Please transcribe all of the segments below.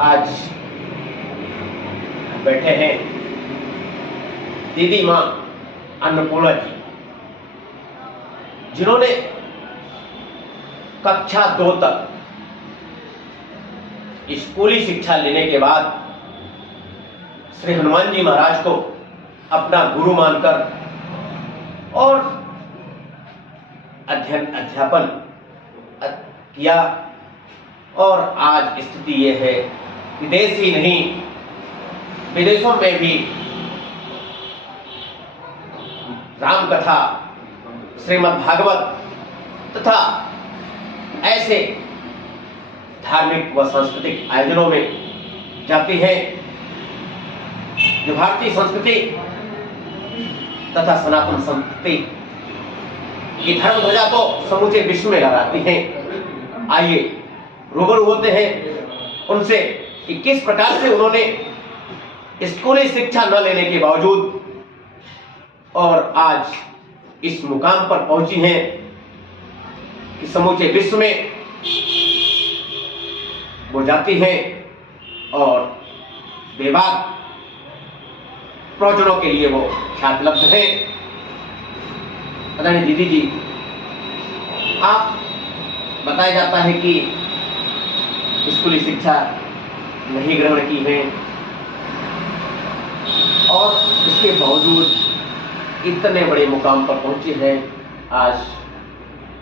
आज बैठे हैं दीदी माँ अन्नपूर्णा जी, जिन्होंने कक्षा 2 तक स्कूली शिक्षा लेने के बाद श्री हनुमान जी महाराज को अपना गुरु मानकर और अध्ययन अध्यापन किया। और आज स्थिति यह है कि देश ही नहीं विदेशों में भी राम कथा, श्रीमद् भागवत तथा ऐसे धार्मिक व सांस्कृतिक आयोजनों में जाती हैं जो भारतीय संस्कृति तथा सनातन संस्कृति की धर्म ध्वजा को समूचे विश्व में लहराती हैं। आइए रूबरू होते हैं उनसे कि किस प्रकार से उन्होंने स्कूली शिक्षा न लेने के बावजूद और आज इस मुकाम पर पहुंची हैं कि समूचे विश्व में वो जाती हैं और बेबाक प्रवचनों के लिए वो ख्यातलब्ध हैं। आदरणीय दीदी जी, आप बताया जाता है कि स्कूली शिक्षा नहीं ग्रहण की है और इसके बावजूद इतने बड़े मुकाम पर पहुंचे हैं। आज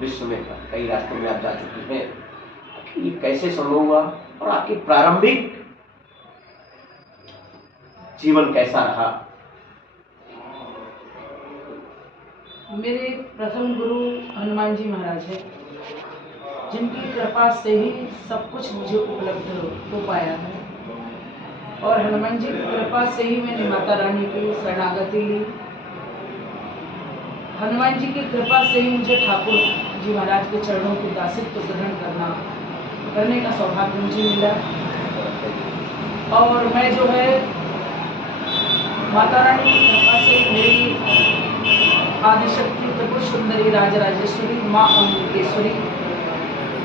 विश्व में कई राष्ट्रों में आप जा चुकी हैं। ये कैसे संभव हुआ और आपकी प्रारंभिक जीवन कैसा रहा? मेरे प्रथम गुरु हनुमान जी महाराज है, जिनकी कृपा से ही सब कुछ मुझे उपलब्ध हो पाया है। और हनुमान जी की कृपा से ही मैंने माता रानी की शरणागति ली। हनुमान जी की कृपा से ही मुझे ठाकुर जी महाराज के चरणों की दासित्व ग्रहण करने का सौभाग्य मुझे मिला। और मैं जो है माता रानी की कृपा से मेरी आदिशक्ति त्रिपुर सुंदरी राजराजेश्वरी माँ अम्बिकेश्वरी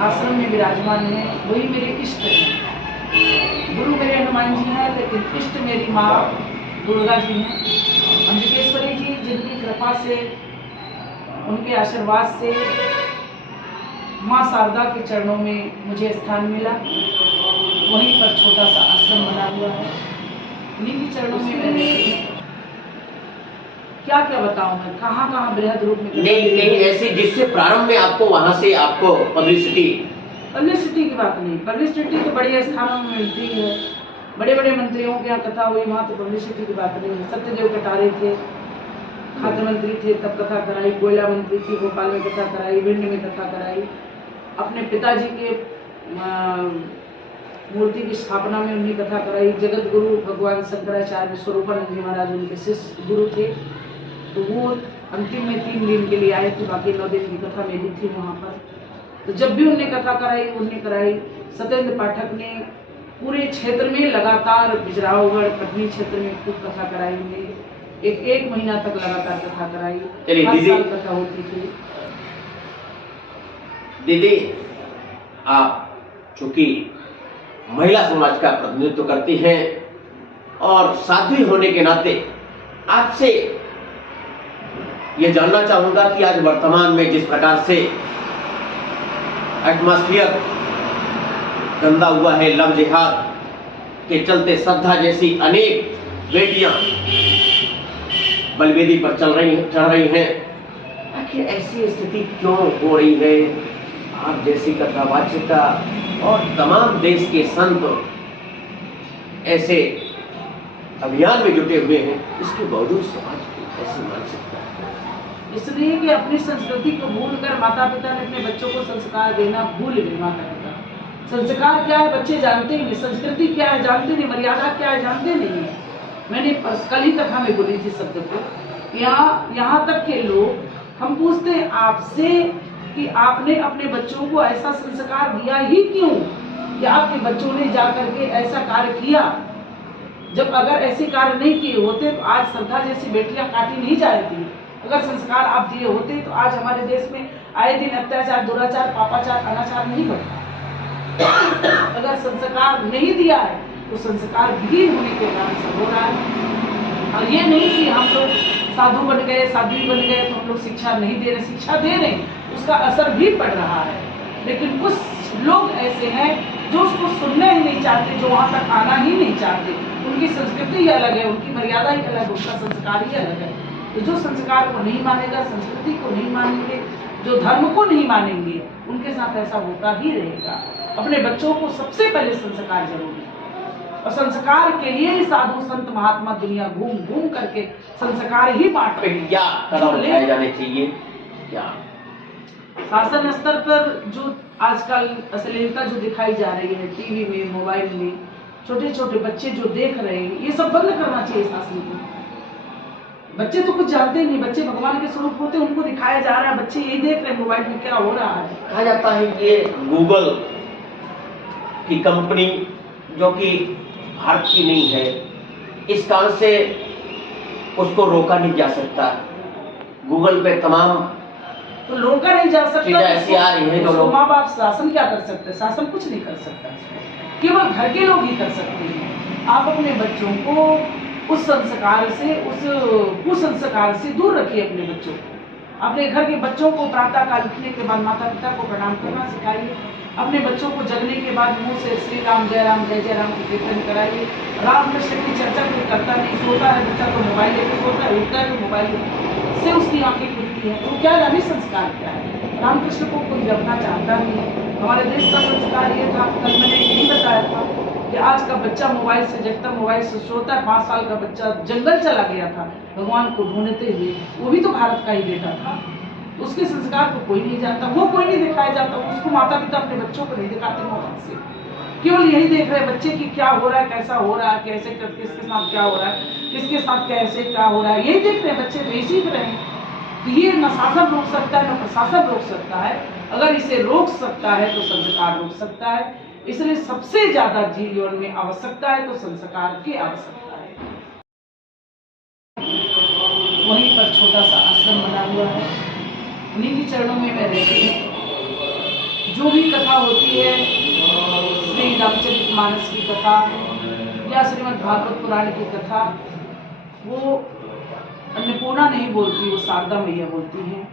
आश्रम में विराजमान है, वही मेरे इष्ट हैं। गुरु मेरे हनुमान जी हैं, लेकिन इष्ट मेरी माँ दुर्गा जी हैं, अम्बिकेश्वरी जी, जिनकी कृपा से, उनके आशीर्वाद से माँ शारदा के चरणों में मुझे स्थान मिला। वहीं पर छोटा सा आश्रम बना हुआ है, उन्हीं के चरणों में मैं रहती हूँ। क्या क्या बताऊं मैं, कहाँ कहाँ बृहद रूप में नहीं ऐसे जिससे प्रारंभ में आपको वहां से आपको पब्लिसिटी की बात नहीं। पब्लिसिटी तो बड़े स्थानों में मिलती है, बड़े बड़े मंत्रियों के यहाँ कथा हुई, वहाँ तो पब्लिसिटी की बात नहीं है। सत्यदेव कटारे थे, खाद्य मंत्री थे, तब कथा कराई। कोयला मंत्री थी, भोपाल में कथा कराई, भिंड में कथा कराई। अपने पिताजी के मूर्ति की स्थापना में उन्हें कथा कराई। जगत गुरु भगवान शंकराचार्य स्वरूपानंद जी महाराज उनके शिष्य गुरु थे, तो वो अंतिम में 3 दिन के लिए आए थे, बाकी 9 दिन की कथा मेरी थी वहाँ पर। तो जब भी उन्हें कथा कराई सत्येंद्र पाठक ने पूरे क्षेत्र में लगातार बिजरावगढ़ कटनी क्षेत्र में खूब कथा कराई। उन्हें एक महीना तक लगातार कथा कराई, हर साल कथा होती थी। दीदी, आप चूंकि महिला समाज का प्रतिनिधित्व करती हैं और साध्वी होने के नाते आपसे ये जानना चाहूंगा कि आज वर्तमान में जिस प्रकार से एटमॉस्फेयर गंदा हुआ है, लव जिहाद के चलते श्रद्धा जैसी अनेक बेटियां बलवेदी पर चढ़ रही हैं, आखिर ऐसी स्थिति क्यों हो रही है? आप जैसी कथावाचिका और तमाम देश के संत ऐसे अभियान में जुटे हुए हैं, इसके बावजूद समाज की ऐसी मानसिकता है। इसलिए कि अपनी संस्कृति को भूलकर माता पिता ने अपने बच्चों को संस्कार देना भूल गए। माता पिता संस्कार क्या है बच्चे जानते ही नहीं, संस्कृति क्या है जानते नहीं, मर्यादा क्या है जानते नहीं है। मैंने कल ही कथा में बोली थी शब्द को, यहाँ तक के लोग हम पूछते हैं आपसे कि आपने अपने बच्चों को ऐसा संस्कार दिया ही क्यों, कि आपके बच्चों ने जाकर के ऐसा कार्य किया। जब अगर ऐसे कार्य नहीं किए होते तो आज श्रद्धा जैसी बेटियां काटी नहीं जाती। अगर संस्कार आप दिए होते तो आज हमारे देश में आए दिन अत्याचार, दुराचार, पापाचार, अनाचार नहीं बढ़ता। अगर अगर संस्कार नहीं दिया है तो संस्कार विहीन होने के कारण सब हो रहा है। और ये नहीं कि हम लोग साधु बन गए, साध्वी बन गए तो हम लोग शिक्षा नहीं दे रहे, शिक्षा दे रहे, उसका असर भी पड़ रहा है। लेकिन कुछ लोग ऐसे हैं जो उसको सुनना ही नहीं चाहते, जो वहाँ तक आना ही नहीं चाहते। उनकी संस्कृति ही अलग है, उनकी मर्यादा ही अलग है, उनका संस्कार ही अलग है। तो जो संस्कार को नहीं मानेगा, संस्कृति को नहीं मानेंगे, जो धर्म को नहीं मानेंगे, उनके साथ ऐसा होता ही रहेगा। अपने बच्चों को सबसे पहले संस्कार जरूरी है, और संस्कार के लिए ही साधु संत महात्मा दुनिया घूम घूम करके संस्कार ही बांट पे क्या कदम उठाए जाने चाहिए? क्या शासन स्तर पर जो आजकल अश्लीलता जो दिखाई जा रही है टीवी में, मोबाइल में, छोटे छोटे बच्चे जो देख रहे हैं, ये सब बंद करना चाहिए शासन को। बच्चे तो कुछ जानते ही नहीं, बच्चे भगवान के स्वरूप होते, उनको दिखाया जा रहा है, बच्चे यही देख रहे हैं मोबाइल में क्या हो रहा है। कहा जाता है कि ये गूगल की कंपनी जो कि भारत की नहीं है, इस कारण से उसको रोका नहीं जा सकता। गूगल पे तमाम तो रोका नहीं जा सकता, चीजें ऐसी आ रही है जो लोग, माँ बाप शासन क्या कर सकते हैं? शासन कुछ नहीं कर सकता, केवल घर के लोग ही कर सकते हैं। आप अपने बच्चों को उस संस्कार से, उस कुसंस्कार से दूर रखिए अपने बच्चों को। अपने घर के बच्चों को प्रातः काल उठने के बाद माता पिता को प्रणाम करना सिखाइए। अपने बच्चों को जगने के बाद मुंह से श्री राम जय राम की कीर्तन कराइए। राम कृष्ण की चर्चा कोई करता नहीं, सोता है बच्चा तो मोबाइल लेकर सोता है, उठता है तो मोबाइल से उसकी आंखें खुलती हैं। तो क्या जाने संस्कार क्या है? रामकृष्ण को कोई जपना चाहता नहीं। हमारे देश का संस्कार ये था, कल मैंने यही बताया था कि आज का बच्चा मोबाइल से जगता, मोबाइल से सोता है। 5 साल का बच्चा जंगल चला गया था भगवान को ढूंढते हुए, वो भी तो भारत का ही बेटा था। उसके संस्कार को कोई नहीं जानता, वो कोई नहीं दिखाया जाता, उसको माता पिता अपने बच्चों को नहीं दिखाते मोबाइल से। केवल यही देख रहे बच्चे की क्या हो रहा है, कैसा हो रहा है, कैसे किसके साथ क्या हो रहा है, किसके साथ कैसे क्या हो रहा है, यही देख रहे बच्चे, तो यही सीख रहे हैं। तो ये न शासन रोक सकता है न प्रशासन रोक सकता है। अगर इसे रोक सकता है तो संस्कार रोक सकता है। इसलिए सबसे ज्यादा जीवन में आवश्यकता है तो संस्कार की आवश्यकता है। वहीं पर छोटा सा आश्रम बना हुआ है, उन्हीं के चरणों में मैं रहती हूँ। जो भी कथा होती है, श्री रामचरितमानस की कथा या श्रीमद् भागवत पुराण की कथा, वो अन्नपूर्णा नहीं बोलती, वो शारदा मैया बोलती हैं।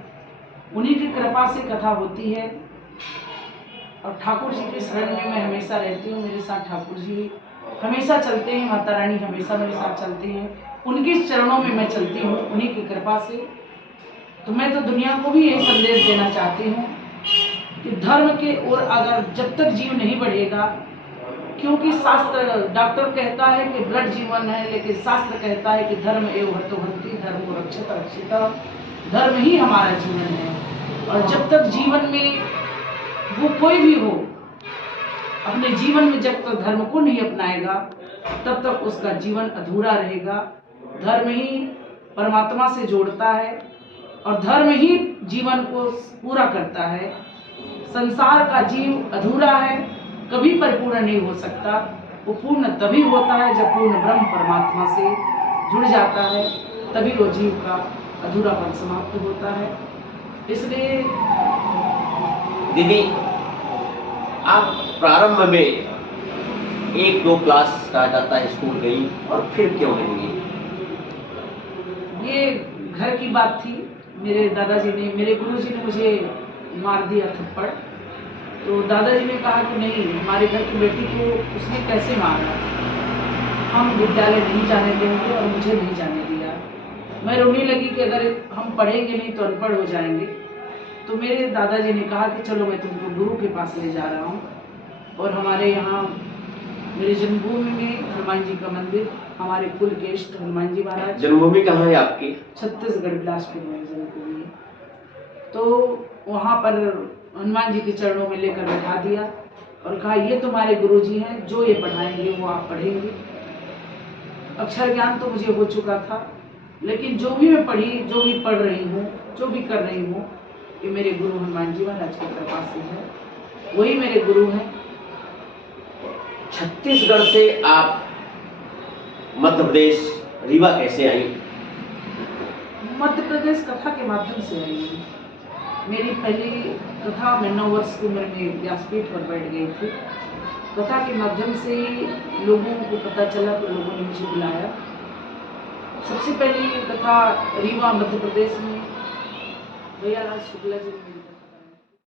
उन्हीं की कृपा से कथा होती है। और ठाकुर जी के शरण में मैं हमेशा रहती हूँ। मेरे साथ ठाकुर जी हमेशा चलते हैं, माता रानी हमेशा मेरे साथ चलती हैं। उनके चरणों में मैं चलती हूँ, उन्हीं की कृपा से। तो मैं तो दुनिया को भी यही संदेश देना चाहती हूँ कि धर्म के ओर अगर जब तक जीव नहीं बढ़ेगा, क्योंकि शास्त्र, डॉक्टर कहता है कि ब्लड जीवन है, लेकिन शास्त्र कहता है कि धर्म एव हर्तुहन्ति, धर्म को रक्षित रक्षिता, धर्म ही हमारा जीवन है। और जब तक जीवन में वो कोई भी हो, अपने जीवन में जब तक धर्म को नहीं अपनाएगा तब तक उसका जीवन अधूरा रहेगा। धर्म ही परमात्मा से जोड़ता है और धर्म ही जीवन को पूरा करता है। संसार का जीव अधूरा है, कभी परिपूर्ण नहीं हो सकता। वो पूर्ण तभी होता है जब पूर्ण ब्रह्म परमात्मा से जुड़ जाता है, तभी वो जीव का अधूरापन समाप्त होता है। इसलिए दीदी, आप प्रारंभ में 1-2 क्लास कहा जाता है स्कूल गई और फिर क्यों नहीं गई? ये घर की बात थी। मेरे दादाजी ने, मेरे गुरुजी ने मुझे मार दिया थप्पड़। तो दादाजी ने कहा कि नहीं, हमारे घर की बेटी को उसने कैसे मारा, हम विद्यालय नहीं जाने देंगे, और मुझे नहीं जाने दिया। मैं रोने लगी कि अगर हम पढ़ेंगे नहीं तो अनपढ़ हो जाएंगे। तो मेरे दादाजी ने कहा कि चलो मैं तुमको गुरु के पास ले जा रहा हूँ। और हमारे यहाँ मेरी जन्मभूमि में हनुमान जी का मंदिर, हमारे कुल के इष्ट हनुमान जी महाराज। जन्मभूमि कहाँ है आपकी? छत्तीसगढ़, बिलासपुर में जन्मभूमि है। तो वहाँ पर हनुमान जी के चरणों में लेकर बैठा दिया और कहा ये तुम्हारे गुरुजी हैं, जो ये पढ़ाएंगे वो आप पढ़ेंगे। अक्षर ज्ञान तो मुझे हो चुका था, लेकिन जो भी मैं पढ़ी, जो भी पढ़ रही हूँ, जो भी कर रही हूँ, ये मेरे गुरु हनुमान जी महाराज की कृपा से है, वही मेरे गुरु हैं। छत्तीसगढ़ से आप मध्य प्रदेश रीवा कैसे आई? मध्य प्रदेश कथा के माध्यम से आई हूँ। मेरी पहली कथा मैं 9 वर्ष की उम्र में व्यासपीठ पर बैठ गई थी। कथा के माध्यम से लोगों को पता चला तो लोगों ने मुझे बुलाया। सबसे पहले ये कथा रीवा मध्य प्रदेश में भैया शुक्ला जी ने मेरी कथा